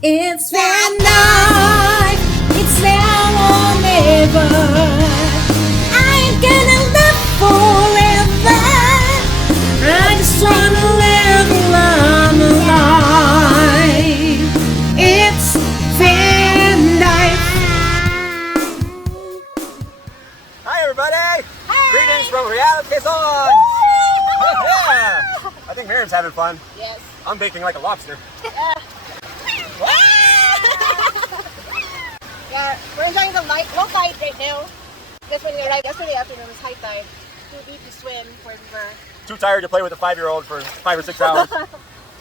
It's van life, it's now or never. I ain't gonna live forever. I just wanna live long life. It's van life. Hi everybody! Hi. Greetings from Quezon! Yeah. I think Miriam's having fun. Yes. I'm baking like a lobster. Yeah, we're enjoying the low tide right now. Because when we arrived yesterday afternoon, it was high tide. Too deep to swim for the river. Too tired to play with a 5-year-old for 5 or 6 hours.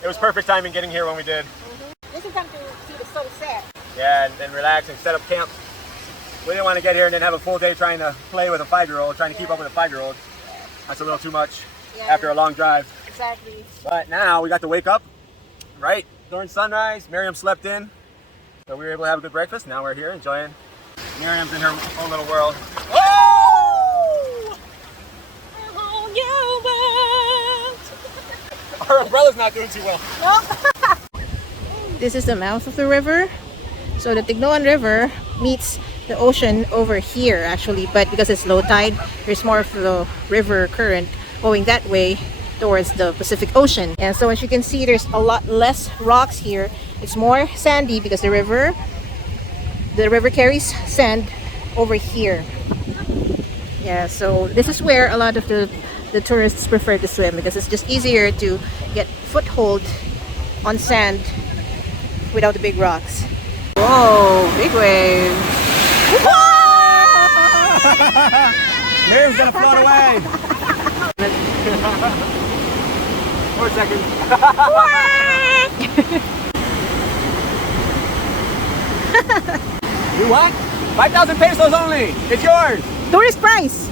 It was perfect timing getting here when we did. This is time to see the sunset. Yeah, and relax and set up camp. We didn't want to get here and then have a full day trying to play with a 5-year-old, trying to keep up with a 5-year-old. That's a little too much after a long drive. Exactly. But now we got to wake up right during sunrise. Miriam slept in, so we were able to have a good breakfast. Now we're here enjoying. Miriam's in her own little world. Oh! Our umbrella's not doing too well. Nope. This is the mouth of the river. So the Tignoan River meets the ocean over here actually, but because it's low tide, there's more of the river current going that way towards the Pacific Ocean. And so as you can see, there's a lot less rocks here. It's more sandy because the river carries sand over here. Yeah, so this is where a lot of the tourists prefer to swim because it's just easier to get foothold on sand without the big rocks. Whoa, big wave. Miriam's gonna float away. 4 seconds. You what? 5,000 pesos only. It's yours. Tourist price.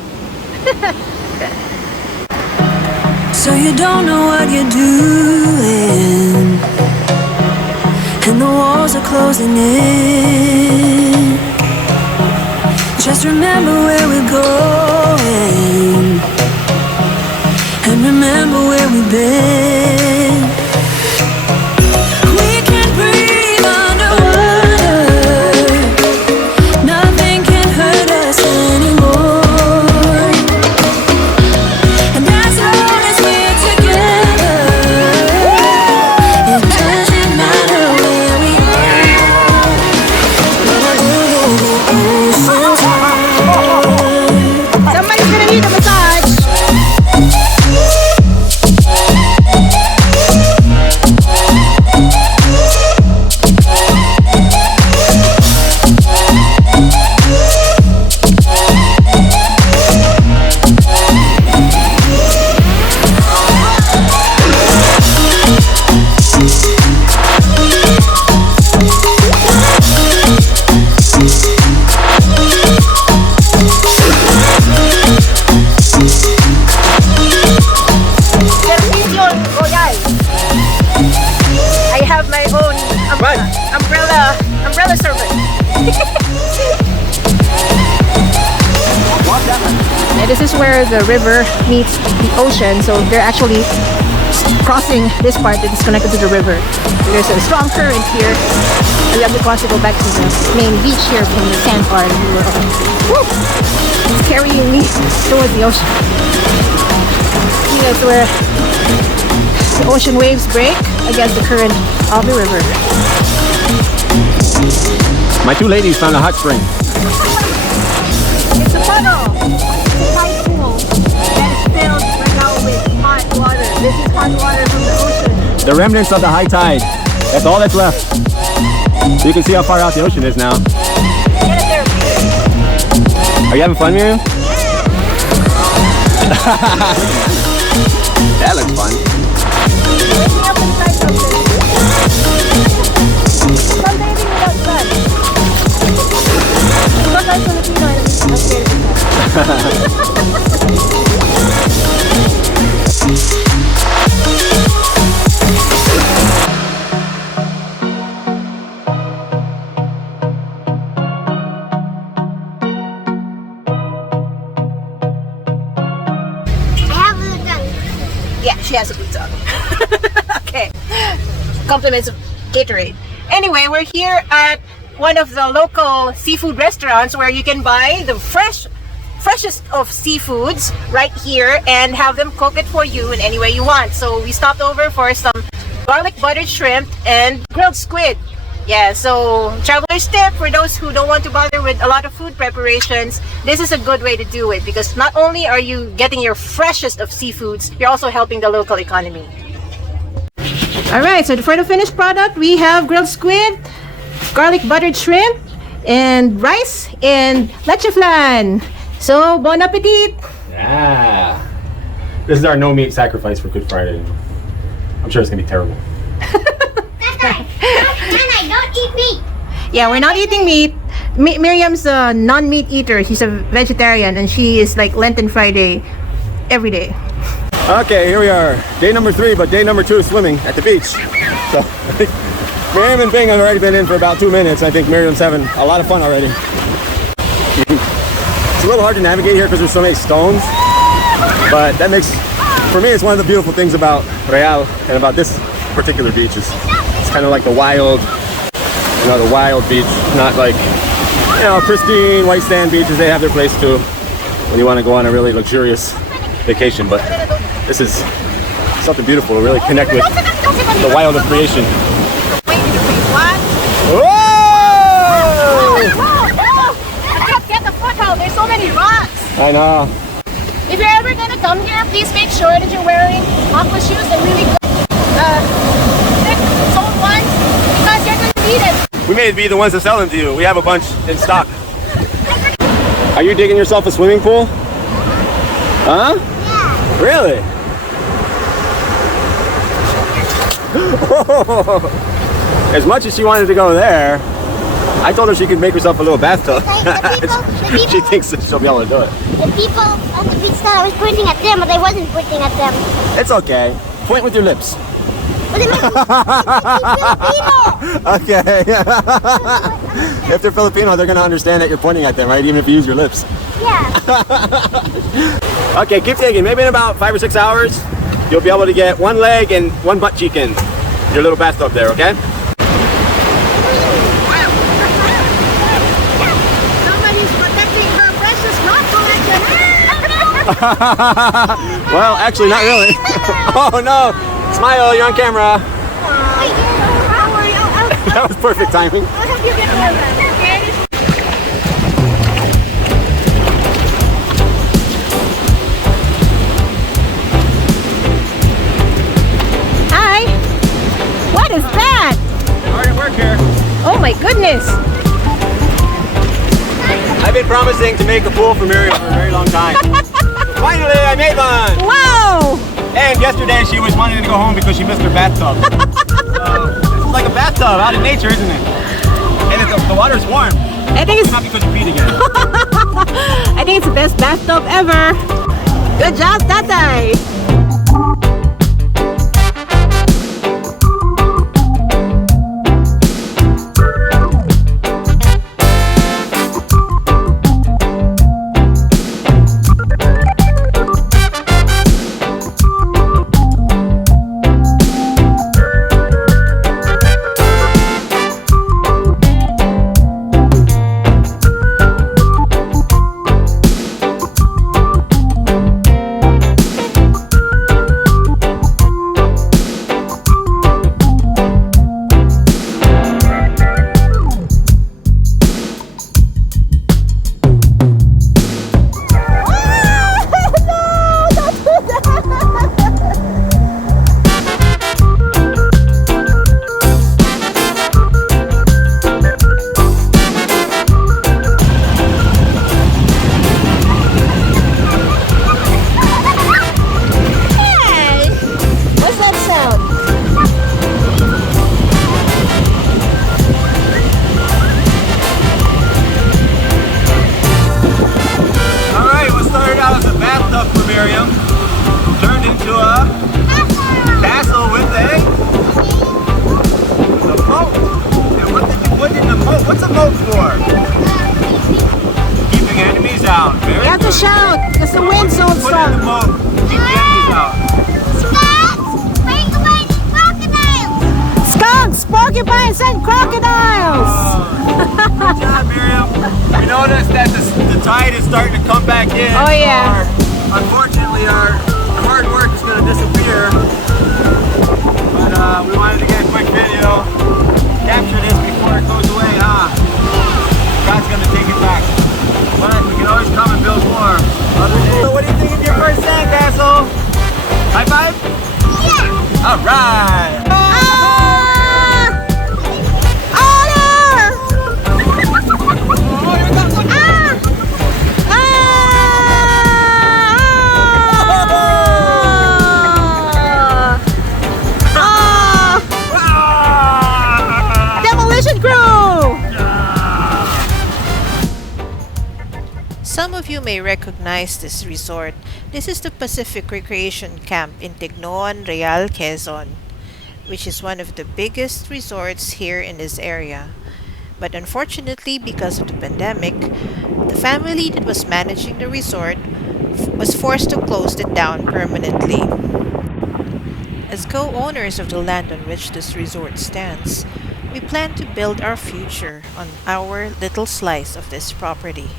So you don't know what you're doing, and the walls are closing in. Just remember where we're going, and remember where we've been. We can breathe underwater. Nothing can hurt us anymore. And as long as we're together, it doesn't matter where we are. Somebody's gonna need a massage. I have my own umbrella service. Yeah, this is where the river meets the ocean, so they're actually crossing this part that is connected to the river. So there's a strong current here, and we have to cross to go back to the main beach here from the sand part. It's carrying me towards the ocean. See, that's where the ocean waves break against the current of the river. My 2 ladies found a hot spring. It's a tunnel. It's a high pool that is filled right now with hot water. This is hot water from the ocean. The remnants of the high tide. That's all that's left. So you can see how far out the ocean is now. Get it there. Are you having fun, Miriam? That looks fun. Waking up inside something. Sunbathing without sun. Because I'm Filipino and I'm scared of Yeah, she has a good tongue. Okay. Compliments of Gatorade. Anyway, we're here at one of the local seafood restaurants where you can buy the freshest of seafoods right here and have them cook it for you in any way you want. So we stopped over for some garlic buttered shrimp and grilled squid. Yeah, so traveler's tip for those who don't want to bother with a lot of food preparations, this is a good way to do it because not only are you getting your freshest of seafoods, you're also helping the local economy. Alright, so for the finished product, we have grilled squid, garlic buttered shrimp, and rice and leche flan. So, bon appetit! Yeah. This is our no meat sacrifice for Good Friday. I'm sure it's gonna be terrible. I don't eat meat. Yeah, we're not eating meat. Miriam's a non-meat eater. She's a vegetarian and she is like Lenten Friday every day. Okay, here we are. Day number 3, but day number 2 swimming at the beach. So, Miriam and Bing have already been in for about 2 minutes. I think Miriam's having a lot of fun already. It's a little hard to navigate here because there's so many stones. But that makes, for me, it's one of the beautiful things about Real and about this particular beach is it's kind of like the wild beach, not like, pristine white sand beaches. They have their place too when you want to go on a really luxurious vacation, but this is something beautiful to really connect with the wild of creation. Whoa! I can't get the foothold. There's so many rocks. I know. If you're ever gonna come here, please make sure that you're wearing aqua shoes and really good thick soled ones because you're gonna need it. We may be the ones to sell them to you. We have a bunch in stock. Are you digging yourself a swimming pool? Huh? Yeah. Really? As much as she wanted to go there, I told her she could make herself a little bathtub. The people, She thinks that she'll be able to do it. the people on the beach thought I was pointing at them, but I wasn't pointing at them. It's okay. Point with your lips. But they might be Filipino. Okay. If they're Filipino, they're going to understand that you're pointing at them, right? Even if you use your lips. Yeah. Okay, keep digging. Maybe in about 5 or 6 hours, you'll be able to get 1 leg and 1 butt cheek in your little bathtub there, okay? Somebody's protecting her precious rock collection. Well, actually, not really. Oh no! Smile, you're on camera. That was perfect timing. I'll help you get over that, okay? Hi! What is that? Hard at work here. Oh my goodness! I've been promising to make a pool for Miriam for a very long time. Finally, I made one! Wow! And yesterday she was wanting to go home because she missed her bathtub. It's like a bathtub out in nature, isn't it? And the water's warm. I think it's Not because you peed again. I think it's the best bathtub ever. Good job, Tatay! Miriam turned into a castle with a moat. And what did you put in the moat? What's a moat for? Keeping enemies out. Very You have to good. shout because the wind's so Put in the strong. moat. Keep the enemies out. Skunks! Bring away the crocodiles! Skunks! porcupines and crocodiles. Good job, Miriam. We noticed that the tide is starting to come back in. Oh, yeah. Unfortunately, our hard work is going to disappear. But we wanted to get a quick video, capture this before it goes away, huh? God's going to take it back. But we can always come and build more. So what do you think of your first sandcastle? High five? Yeah! All right! Some of you may recognize this resort. This is the Pacific Recreation Camp in Tignoan, Real, Quezon, which is one of the biggest resorts here in this area. But unfortunately, because of the pandemic, the family that was managing the resort was forced to close it down permanently. As co-owners of the land on which this resort stands, we plan to build our future on our little slice of this property.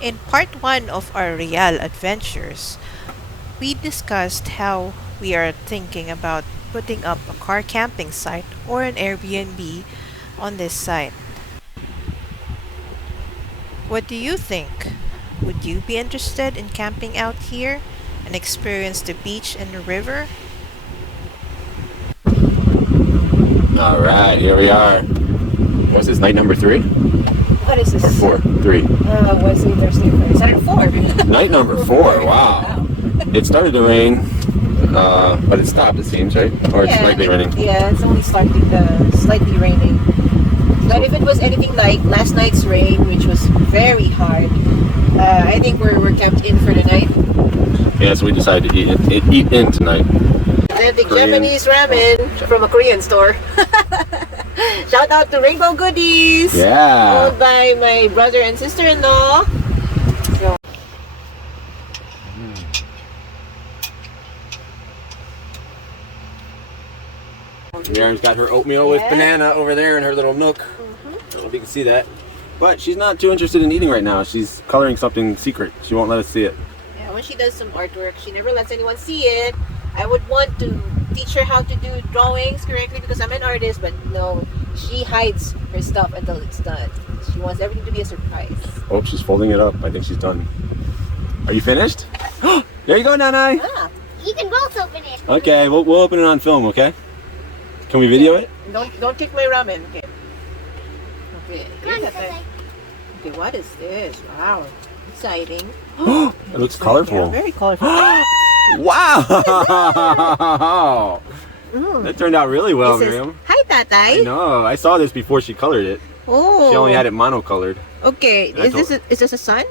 In part 1 of our Real adventures, we discussed how we are thinking about putting up a car camping site or an Airbnb on this site. What do you think? Would you be interested in camping out here and experience the beach and the river? All right, here we are. What's this, night number 3? What is this? Or 4? 3. Wednesday, Thursday, Friday, Saturday, 4. Night number 4, wow. It started to rain, but it stopped, it seems, right? Or it's slightly raining. Yeah, it's only slightly raining. But if it was anything like last night's rain, which was very hard, I think we're kept in for the night. Yeah, so we decided to eat in tonight. Authentic Japanese ramen from a Korean store. Shout out to Rainbow Goodies! Yeah! Owned by my brother and sister-in-law. So, Miriam's got her oatmeal with banana over there in her little nook. I don't know if you can see that. But she's not too interested in eating right now. She's coloring something secret. She won't let us see it. yeah, when she does some artwork, she never lets anyone see it. I would want to teach her how to do drawings correctly because I'm an artist, but no, she hides her stuff until it's done. She wants everything to be a surprise. Oh, she's folding it up. I think she's done. Are you finished? There you go, Nanai. Ah, You can both open it. Okay, we'll open it on film, okay? Can we video it? don't take my ramen. Okay. Okay. Come on, Here's that. Tatay. Okay, what is this? Wow, exciting. It looks colorful. Yeah, very colorful. Wow! That turned out really well, It says, Miriam. hi, Tatay. I know. I saw this before she colored it. Oh. She only had it monocolored. Okay, I is this a sun?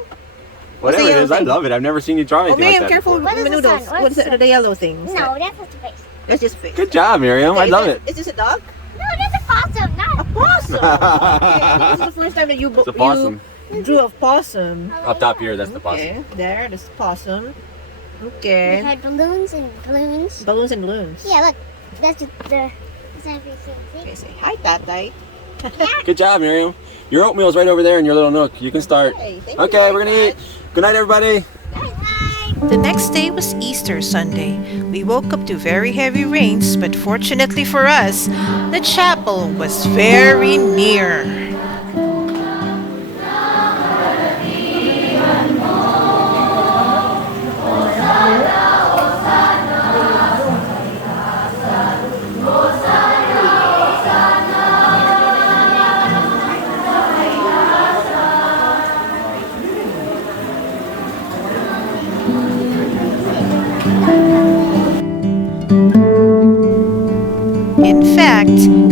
Whatever the it yellow is, I thing? love it. I've never seen you draw Oh, anything Miriam, like that careful before. with the What is the noodles. sun? What is What's the yellow thing? No, that's just a face. That's just fish. Good job, Miriam. I love it. Is this a dog? No, that's a possum, not A possum. Okay, I think this is the first time that you It's a possum. you drew a possum. Up top here, that's the possum. Okay, there, this is possum. We Okay. had balloons and balloons. Balloons and balloons. Yeah, look. That's just the everything. Okay, say hi, Tatay. Good job, Miriam. Your oatmeal's right over there in your little nook. You can start. Hey, thank you Okay, very we're gonna eat. Good night, everybody. The next day was Easter Sunday. We woke up to very heavy rains, but fortunately for us, the chapel was very near. In fact,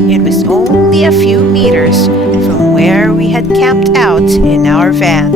it was only a few meters from where we had camped out in our van.